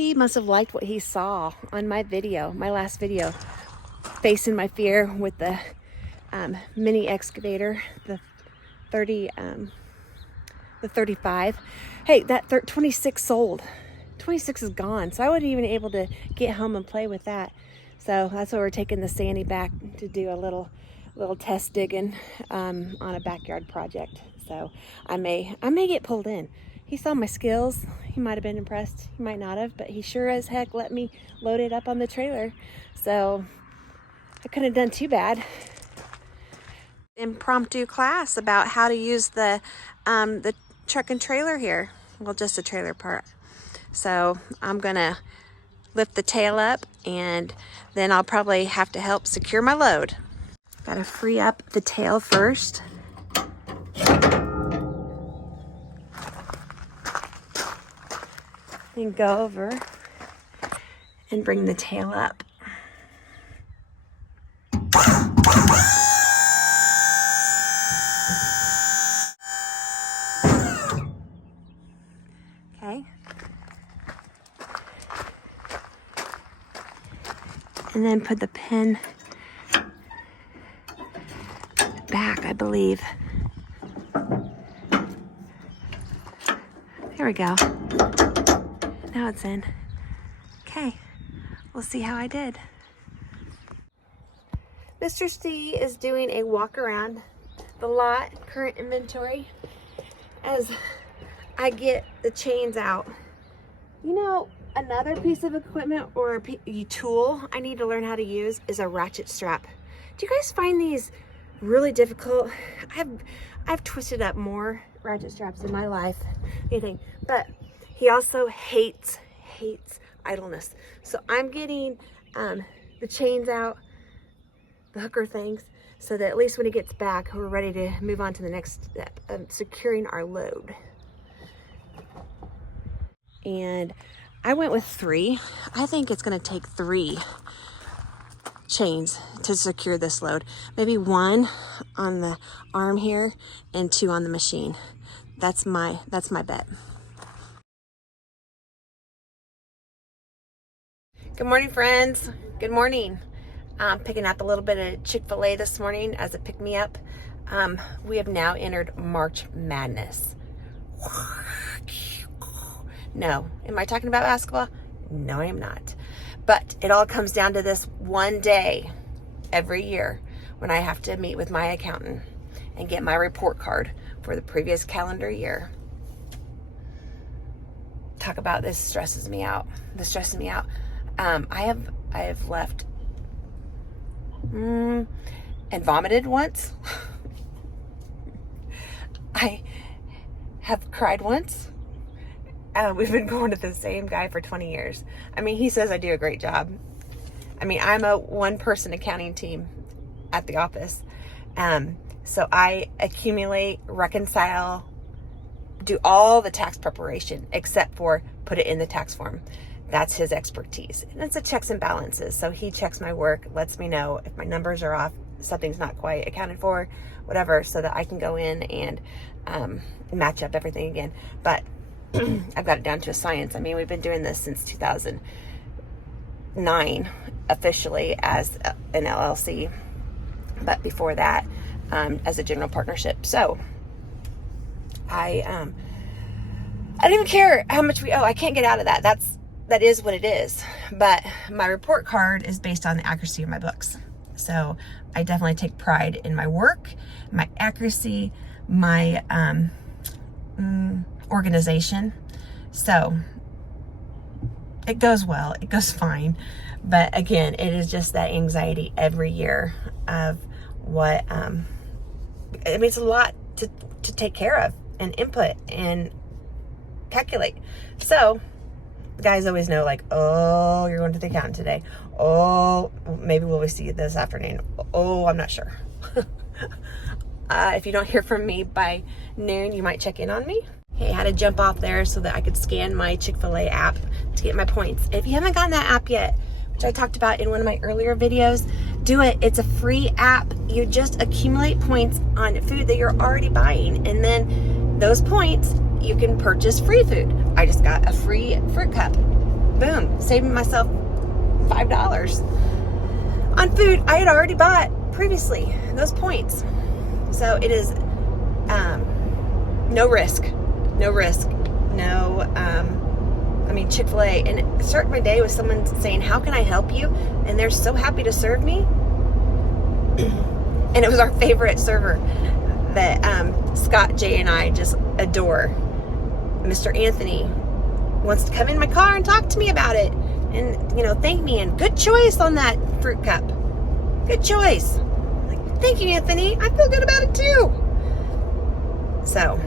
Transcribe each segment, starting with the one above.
Steve must have liked what he saw on my video, my last video, facing my fear with the mini excavator, the 35. Hey, that 26 sold. 26 is gone, so I wasn't even able to get home and play with that. So that's why we're taking the Sandy back to do a little test digging on a backyard project. So I may get pulled in. He saw my skills. He might have been impressed. He might not have, but he sure as heck let me load it up on the trailer. So I couldn't have done too bad. Impromptu class about how to use the truck and trailer here. Well, just the trailer part. So I'm gonna lift the tail up, and then I'll probably have to help secure my load. Gotta free up the tail first. Then go over and bring the tail up. Okay. And then put the pin back, I believe. There we go. Now it's in. Okay, we'll see how I did. Mr. C is doing a walk around the lot, current inventory, as I get the chains out. You know, another piece of equipment or a tool I need to learn how to use is a ratchet strap. Do you guys find these really difficult? I've twisted up more ratchet straps in my life, anything, but he also hates idleness. So I'm getting the chains out, the hooker things, so that at least when he gets back, we're ready to move on to the next step of securing our load. And I went with 3. I think it's gonna take 3 chains to secure this load. Maybe 1 on the arm here and 2 on the machine. That's my bet. Good morning, friends. Good morning. Picking up a little bit of Chick-fil-A this morning as a pick-me-up. We have now entered March Madness. No. Am I talking about basketball? No, I am not. But it all comes down to this one day every year when I have to meet with my accountant and get my report card for the previous calendar year. Talk about this stresses me out. This stresses me out. I have left and vomited once. I have cried once. We've been going to the same guy for 20 years. I mean, he says I do a great job. I mean, I'm a one-person accounting team at the office. So I accumulate, reconcile, do all the tax preparation except for put it in the tax form. That's his expertise. And it's a checks and balances. So he checks my work, lets me know if my numbers are off, something's not quite accounted for, whatever, so that I can go in and match up everything again. But I've got it down to a science. I mean, we've been doing this since 2009 officially as an LLC, but before that as a general partnership. So I don't even care how much we owe. I can't get out of that. That is what it is. But my report card is based on the accuracy of my books. So I definitely take pride in my work, my accuracy, my organization. So it goes well, it goes fine. But again, it is just that anxiety every year of what, I mean, it's a lot to take care of and input and calculate. So the guys always know, like, oh, you're going to the accountant today. Oh, maybe we'll see you this afternoon. Oh, I'm not sure. If you don't hear from me by noon, you might check in on me. Hey, I had to jump off there so that I could scan my Chick-fil-A app to get my points. If you haven't gotten that app yet, which I talked about in one of my earlier videos, do it. It's a free app. You just accumulate points on food that you're already buying, and then those points you can purchase free food. I just got a free fruit cup boom, saving myself $5 on food I had already bought previously, those points. So it is no risk. Chick-fil-A, and start my day with someone saying, how can I help you? And they're so happy to serve me. And it was our favorite server that Scott, Jay, and I just adore. Mr. Anthony wants to come in my car and talk to me about it and, thank me, and good choice on that fruit cup. Good choice. Like, thank you, Anthony. I feel good about it too. So,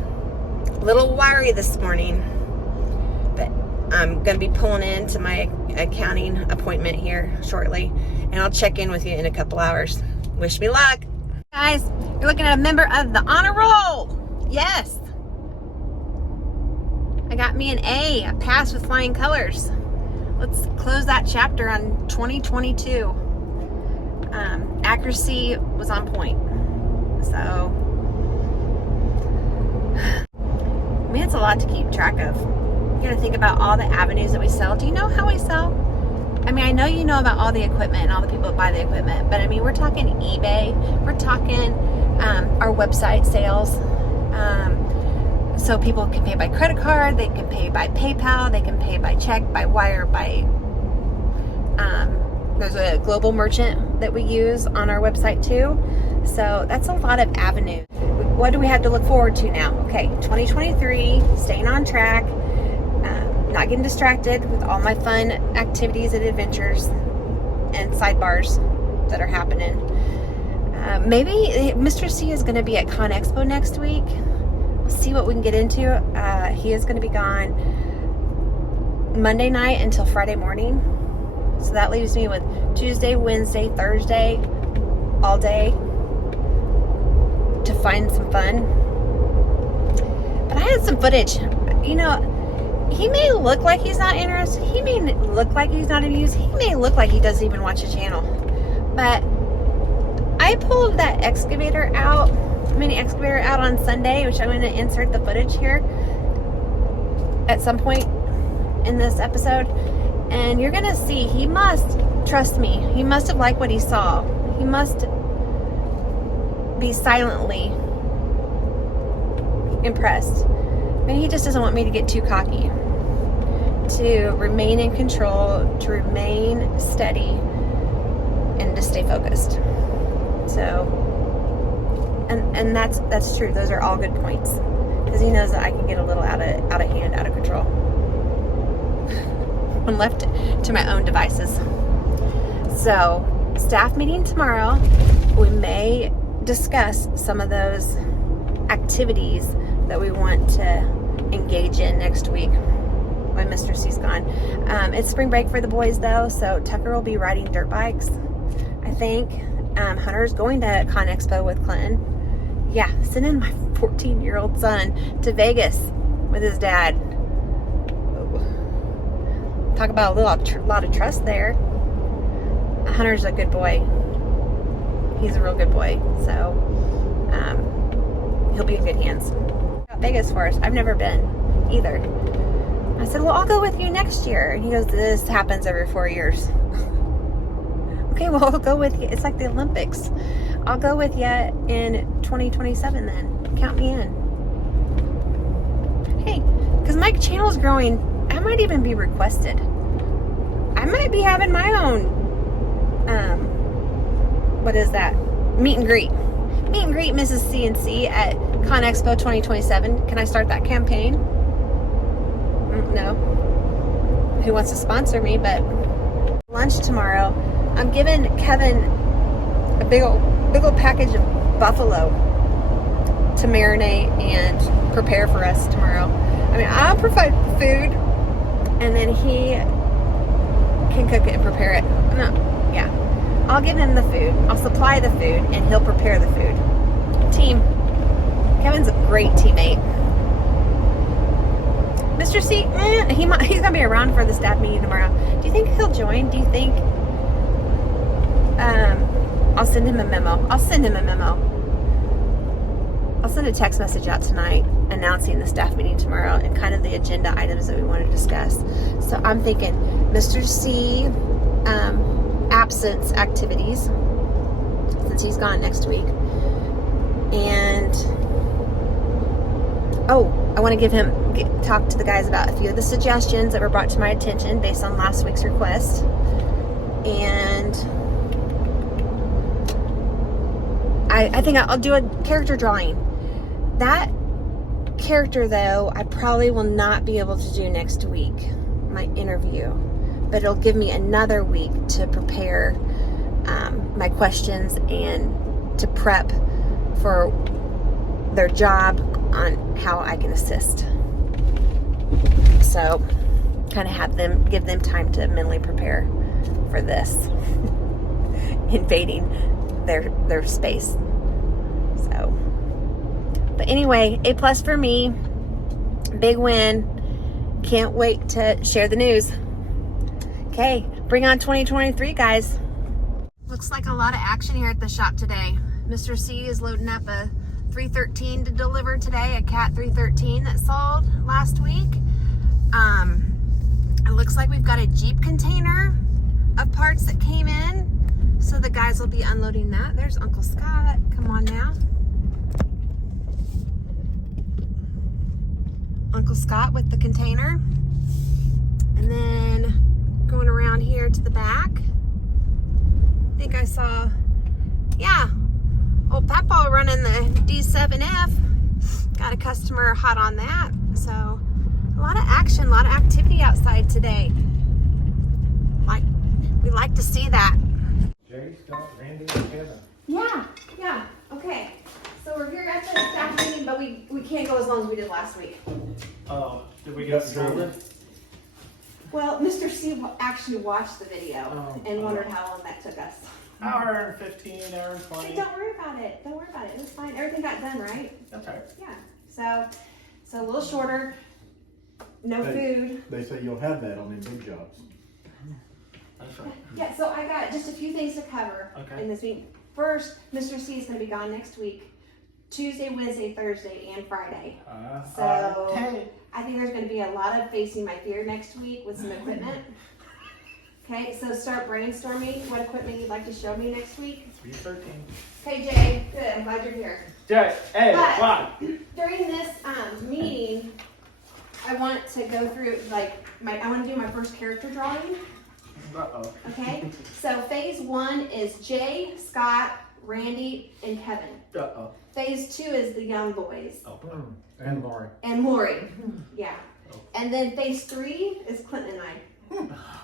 a little wiry this morning, but I'm going to be pulling into my accounting appointment here shortly, and I'll check in with you in a couple hours. Wish me luck. Guys, you're looking at a member of the honor roll. Yes. I got me an A, a pass with flying colors. Let's close that chapter on 2022. Accuracy was on point. So, it's a lot to keep track of. You gotta think about all the avenues that we sell. Do you know how we sell? I know you know about all the equipment and all the people that buy the equipment, but we're talking eBay, we're talking our website sales. So people can pay by credit card, they can pay by PayPal, they can pay by check, by wire, by there's a global merchant that we use on our website too. So that's a lot of avenues. What do we have to look forward to now? Okay, 2023, staying on track, not getting distracted with all my fun activities and adventures and sidebars that are happening. Maybe Mr. C is going to be at Con Expo next week. We'll see what we can get into. He is going to be gone Monday night until Friday morning. So that leaves me with Tuesday, Wednesday, Thursday, all day to find some fun. But I had some footage. He may look like he's not interested. He may look like he's not amused. He may look like he doesn't even watch the channel. But I pulled that mini excavator out on Sunday, which I'm going to insert the footage here at some point in this episode. And you're going to see, he must, trust me, he must have liked what he saw. He must be silently impressed. Maybe he just doesn't want me to get too cocky. To remain in control, to remain steady, and to stay focused. So, and that's true. Those are all good points, because he knows that I can get a little out of hand, out of control, when left to my own devices. So, staff meeting tomorrow. We may discuss some of those activities that we want to engage in next week when Mr. C's gone. It's spring break for the boys though, so Tucker will be riding dirt bikes, I think. Hunter's going to Con Expo with Clinton. Yeah, sending my 14-year-old son to Vegas with his dad. Talk about a lot of trust there. Hunter's a good boy. He's a real good boy, so he'll be in good hands. Vegas for us. I've never been either. I said, well, I'll go with you next year. And he goes, this happens every 4 years. Okay, well, I'll go with you. It's like the Olympics. I'll go with you in 2027 then. Count me in. Hey, because my channel's growing, I might even be requested. I might be having my own, what is that? Meet and greet. Meet and greet Mrs. CNC at Con Expo 2027. Can I start that campaign? No. Who wants to sponsor me? But lunch tomorrow, I'm giving Kevin a big old package of buffalo to marinate and prepare for us tomorrow. I'll provide food, and then he can cook it and prepare it. I'll give him the food. I'll supply the food, and he'll prepare the food. Team. Kevin's a great teammate. Mr. C, he's gonna be around for the staff meeting tomorrow. Do you think he'll join? Do you think? I'll send him a memo. I'll send a text message out tonight announcing the staff meeting tomorrow and kind of the agenda items that we want to discuss. So I'm thinking Mr. C, absence activities, since he's gone next week. And I want to talk to the guys about a few of the suggestions that were brought to my attention based on last week's request. And I think I'll do a character drawing. That character, though, I probably will not be able to do next week, my interview. But it'll give me another week to prepare my questions and to prep for their job on how I can assist. So kind of give them time to mentally prepare for this invading their space. So, but anyway, A+ for me. Big win. Can't wait to share the news. Okay, bring on 2023, guys. Looks like a lot of action here at the shop today. Mr. C is loading up a 313 to deliver today, a Cat 313 that sold last week. It looks like we've got a Jeep container of parts that came in, so the guys will be unloading that. There's Uncle Scott. Come on now. Uncle Scott with the container. And then going around here to the back, I think I saw, old Papa running the D7F. Got a customer hot on that. So a lot of action, a lot of activity outside today. We like to see that. Jay, Scott, Randy, and Kevin. Yeah, okay. So we're here at the staff meeting, but we can't go as long as we did last week. Oh, did we get started? Well, Mr. C actually watched the video and wondered how long that took us. Hour and 15, hour and 20. Hey, don't worry about it. It was fine. Everything got done, right? That's right. Yeah. So a little shorter. No food. They say you'll have that on them big jobs. That's right. Yeah, so I got just a few things to cover in this week. First, Mr. C is going to be gone next week. Tuesday, Wednesday, Thursday, and Friday. So I think there's going to be a lot of facing my fear next week with some equipment. Okay, so start brainstorming what equipment you'd like to show me next week. 313. Okay, Jay, good. I'm glad you're here. Jay, hey, But why? during this meeting, I want to go through I want to do my first character drawing. Uh-oh. Okay, so phase 1 is Jay, Scott, Randy, and Kevin. Uh-oh. Phase 2 is the young boys. Oh. And Lori. And Lori. Yeah. And then phase 3 is Clinton and I.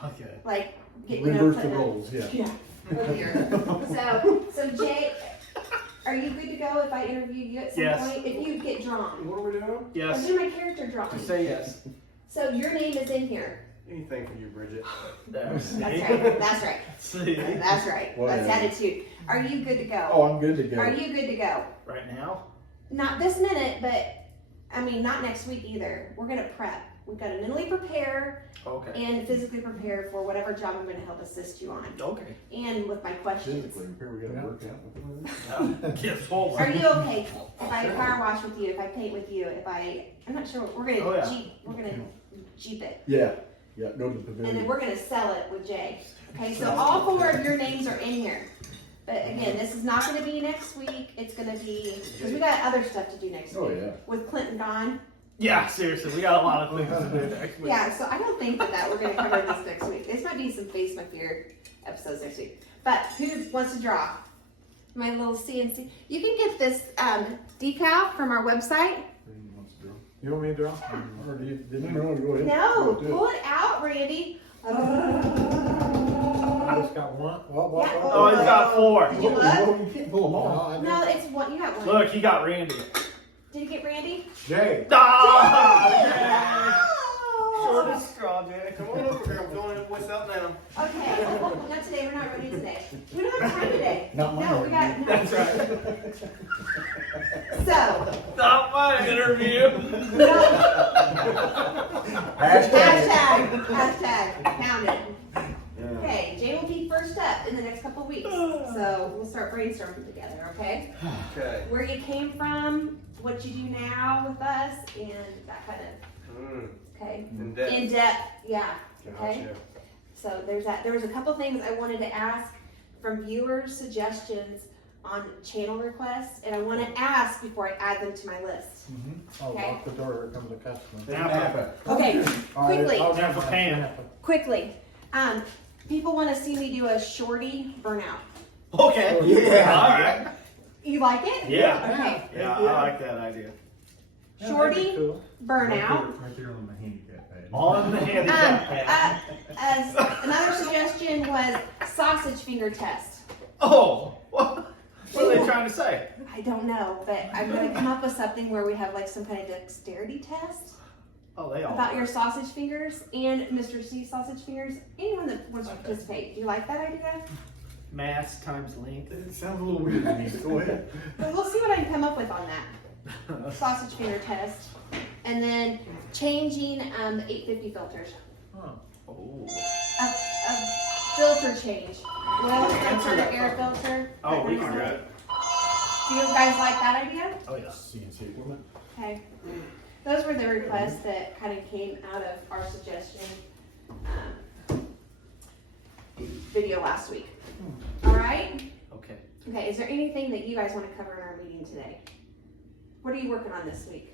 Okay. Reverse the roles, yeah. Yeah. Over here. So Jay, are you good to go if I interview you at some point? If you get drawn. What are we doing? Yes. I'm doing my character drawing. Just say yes. So your name is in here. Anything for you, Bridget. That's right. That's right. See? That's right. Whatever. That's attitude. Are you good to go? Oh, I'm good to go. Are you good to go? Right now? Not this minute, but not next week either. We're gonna prep. We've got to mentally prepare and physically prepare for whatever job I'm going to help assist you on. Okay. And with my questions. Physically prepare, we got to work out. Get forward. Are you okay if I power wash with you, if I paint with you, I'm not sure, we're going to Jeep it. Yeah, go to the And pavilion. then we're going to sell it with Jay. Okay, so all 4 of your names are in here. But again, this is not going to be next week. It's going to be, because we got other stuff to do next week. Oh, yeah. With Clinton gone. Yeah, seriously, we got a lot of things to do next week. Yeah, so I don't think that we're going to cover this next week. This might be some Face My Fear episodes next week. But who wants to draw? My little CNC. You can get this decal from our website. You want me to draw? Or do you, no, go ahead. No, pull it out, Randy. I just got one. Oh, he's got 4. Did you look? You can't pull them all. No, it's one. You got one. Look, he got Randy. Did you get Randy? Jay. Shortest straw, Jay. Come on over here. I'm going in what's up now. Okay. Not today. We're not ready today. We don't have time today. Not mine. No, we got. No. That's right. So. Not my interview. Hashtag. Pound it. Okay, Jay will be first up. that in the next couple of weeks. So we'll start brainstorming together, okay? Okay. Where you came from, what you do now with us, and that kind of, okay? In depth. In depth, yeah, okay? Gotcha. So there's that. There was a couple things I wanted to ask from viewers' suggestions on channel requests, and I want to ask before I add them to my list. Oh, Okay. lock the door, here comes a customer. Napa. Okay, quickly. I'll Napa pan. Quickly. People want to see me do a shorty burnout. Okay. Yeah. All right. You like it? Yeah. Okay. Yeah, I like that idea. Shorty Cool. burnout. Right there on the handicap pad. On the handicap pad. As another suggestion was sausage finger test. Oh, what are they trying to say? I don't know, but I'm going to come up with something where we have like some kind of dexterity test Oh, they all. about your sausage fingers and Mr. C's sausage fingers. Anyone that wants to participate. Do you like that idea? Mass times length. It sounds a little weird to me, go ahead. But we'll see what I can come up with on that. Sausage finger test. And then changing the 850 filters. Oh. A filter change. Oil filter to air filter. Oh, we that can do kind of it. stuff. Do you guys like that idea? Oh, yeah. CNC equipment. Okay. Those were the requests that kind of came out of our suggestion video last week. All right? Okay. Okay, is there anything that you guys want to cover in our meeting today? What are you working on this week?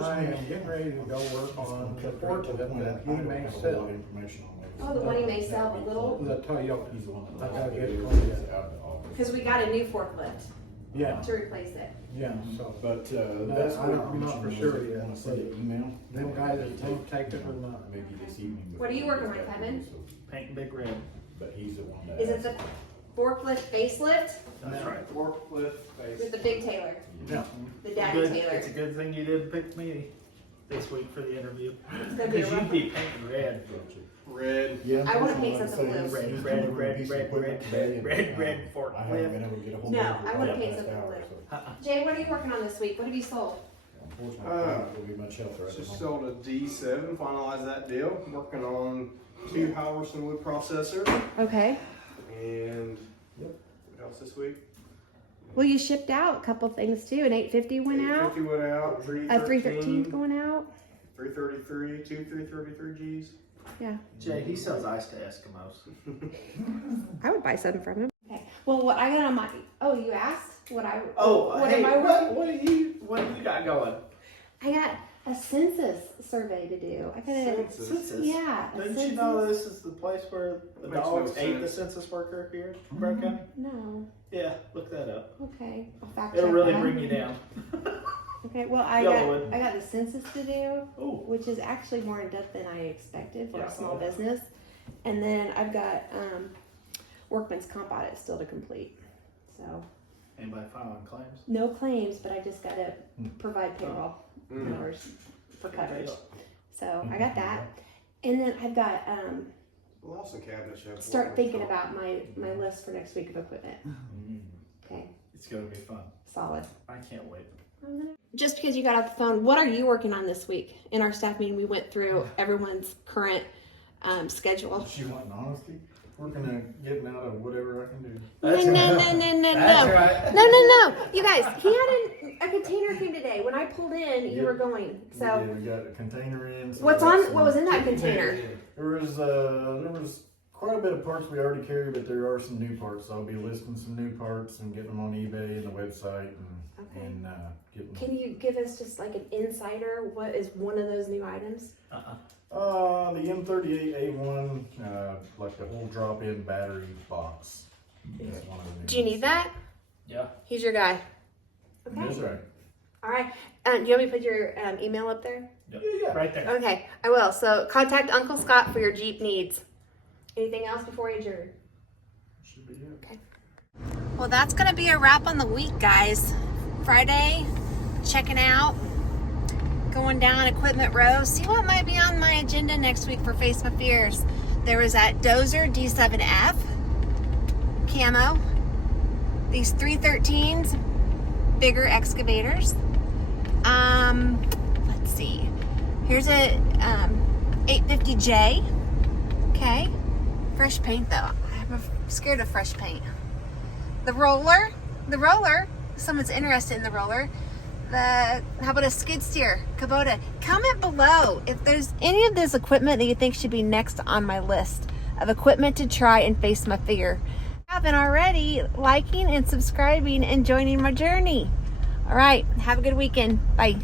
I am getting ready to go work on the porch of it that he may sell. Oh, the one he may sell, the little, The Toyota. I gotta get it because we got a new forklift Yeah, to replace it. yeah, so. But that's I'm not for sure yet. Want to send an email? Them guys that don't take it or not. Maybe this evening. What are you working on, Kevin? Paint big red. But he's the one that. Is it the forklift facelift That's right. Forklift with the big Taylor, Yeah. the daddy Good. Taylor? It's a good thing you didn't pick me this week for the interview. It's gonna be a Because rough you'd be painting red. Red. Yeah. I wanna paint unfortunately, something he's- blue. he's coming Red, piece of red, equipment red, today, and, red I haven't been able to get a hold No, of him. I for wanna the paint last something hour, blue. so Jay, what are you working on this week? What have you sold? Unfortunately, I don't think there'll be much help right Just now. sold a D7, finalized that deal. Working on 2 Howerson wood processor. Okay. And what else this week? Well, you shipped out a couple things too. An 850 went out. 850 went out. A 313 313, going out. 333, 2 333Gs. Yeah. Jay, he sells ice to Eskimos. I would buy something from him. Okay. Well, what I got on my you asked what I Oh, what hey, am I working? what do you got going? I got a census survey to do. I got a Census. yeah. A Didn't census. you know this is the place where the Makes dogs no ate the sense. census worker here in Brett County? No. Yeah, look that up. Okay. I'll fact It'll check really that. bring you down. Okay. Well, I Yellowwood. got the census to do, Oh, which is actually more in depth than I expected for Yeah. a small business. And then I've got workman's comp audit still to complete. So anybody filing claims? no claims, but I just got to provide payroll hours for coverage. So I got that, and then I've got Lawson cabinet shop. start thinking about my list for next week of equipment. Okay, It's gonna be fun. solid. I can't wait. Just because you got off the phone, what are you working on this week? In our staff meeting, we went through everyone's current schedule. She wanting honesty? Working on getting out of whatever I can do. That's no, right. no. That's right. No. You guys, he had a container came today. When I pulled in, you were going. So Yeah, we got a container in. so what's we got on? some- What was in that container? There was quite a bit of parts we already carry, but there are some new parts. So I'll be listing some new parts and getting them on eBay and the website Okay. and getting. Can you give us just like an insider? What is one of those new items? The M38A1, like the whole drop-in battery box. Is one of the new Do you ones. need that? Yeah. He's your guy. Okay. That's right. All right. Do you want me to put your email up there? Yeah. Right there. Okay, I will. So contact Uncle Scott for your Jeep needs. Anything else before we adjourn? Should be good. Okay. Well, that's going to be a wrap on the week, guys. Friday, checking out, going down Equipment Row. See what might be on my agenda next week for Face My Fears. There was that Dozer D7F camo. These 313s, bigger excavators. Let's see. Here's a 850J. Okay. Fresh paint though. I have a scared of fresh paint. The roller, if someone's interested in the roller. How about a skid steer, Kubota? Comment below if there's any of this equipment that you think should be next on my list of equipment to try and face my fear. If you haven't already, liking and subscribing and joining my journey. All right, have a good weekend. Bye.